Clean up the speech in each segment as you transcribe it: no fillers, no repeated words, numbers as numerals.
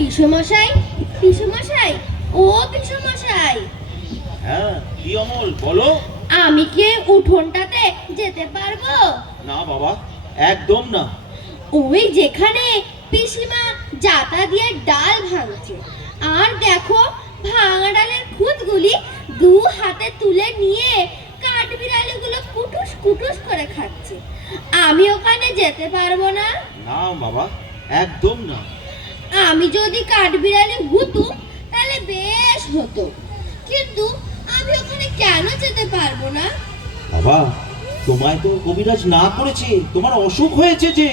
পিসমশাই, পিসমশাই, ও পিসমশাই, হ্যাঁ কি অমল বলো। আমি কি উঠোনটাতে যেতে পারবো? না বাবা, একদম না। ওই যেখানে পিসিমা জাতা দিয়ে ডাল ভাঙছে, আর দেখো ভাঙা ডালের খুঁতগুলি দু হাতে তুলে নিয়ে কাঠবিড়ালিগুলো কুটুস কুটুস করে খাচ্ছে। আমি ওখানে যেতে পারবো না। না বাবা, একদম না। আমি যদি কাঠবিড়ালি হতুম তাহলে বেশ হতো, কিন্তু আমি ওখানে কেন যেতে পারবো না? বাবা, তোমায় তো কবিরাজ না করেছে, তোমার অসুখ হয়েছে যে।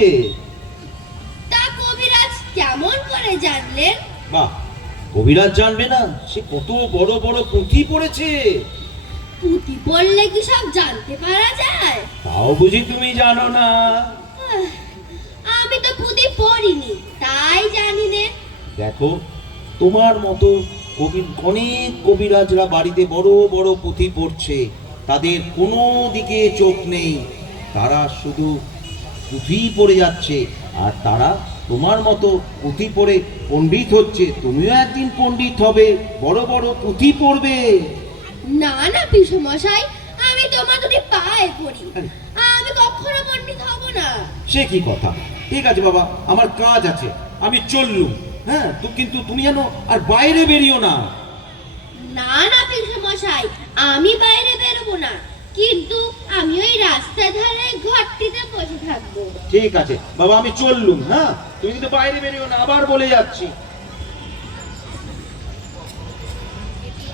তা কবিরাজ কেমন করে জানলেন? বাহ, কবিরাজ জানবে না? সে কত বড় বড় পুঁথি পড়েছে। পুঁথি পড়লে কি সব জানতে পারা যায়? তাও বুঝি তুমি জানো না? আহ, আমি তো পুঁথি পড়িনি, তাই জানি নে। দেখো, তোমার মতো অনেক কবিরাজরা বাড়িতে বড় বড় পুঁথি পড়ছে, তাদের কোনো দিকে চোখ নেই, তারা শুধু পুঁথি পড়ে যাচ্ছে। আর তারা তোমার মতো পুঁথি পড়ে পণ্ডিত হচ্ছে, তুমিও একদিন পণ্ডিত হবে, বড় বড় পুঁথি পড়বে। না না পিসমশাই, আমি তোমার দুটি পায়ে পড়ি, আরে। আমি কখনো পণ্ডিত হব না। সে কি কথা! ঠিক আছে বাবা, আমার কাজ আছে, আমি চললুম। হ্যাঁ, তো কিন্তু তুমি যেন আর বাইরে বেরিও না। না না পিসমশাই, আমি বাইরে বেরোবো না, কিন্তু আমি ওই রাস্তার ধারে ঘরটিতে বসে থাকবো। ঠিক আছে বাবা, আমি চললুম। হ্যাঁ, তুমি কিন্তু বাইরে বেরিও না, আবার বলে যাচ্ছি।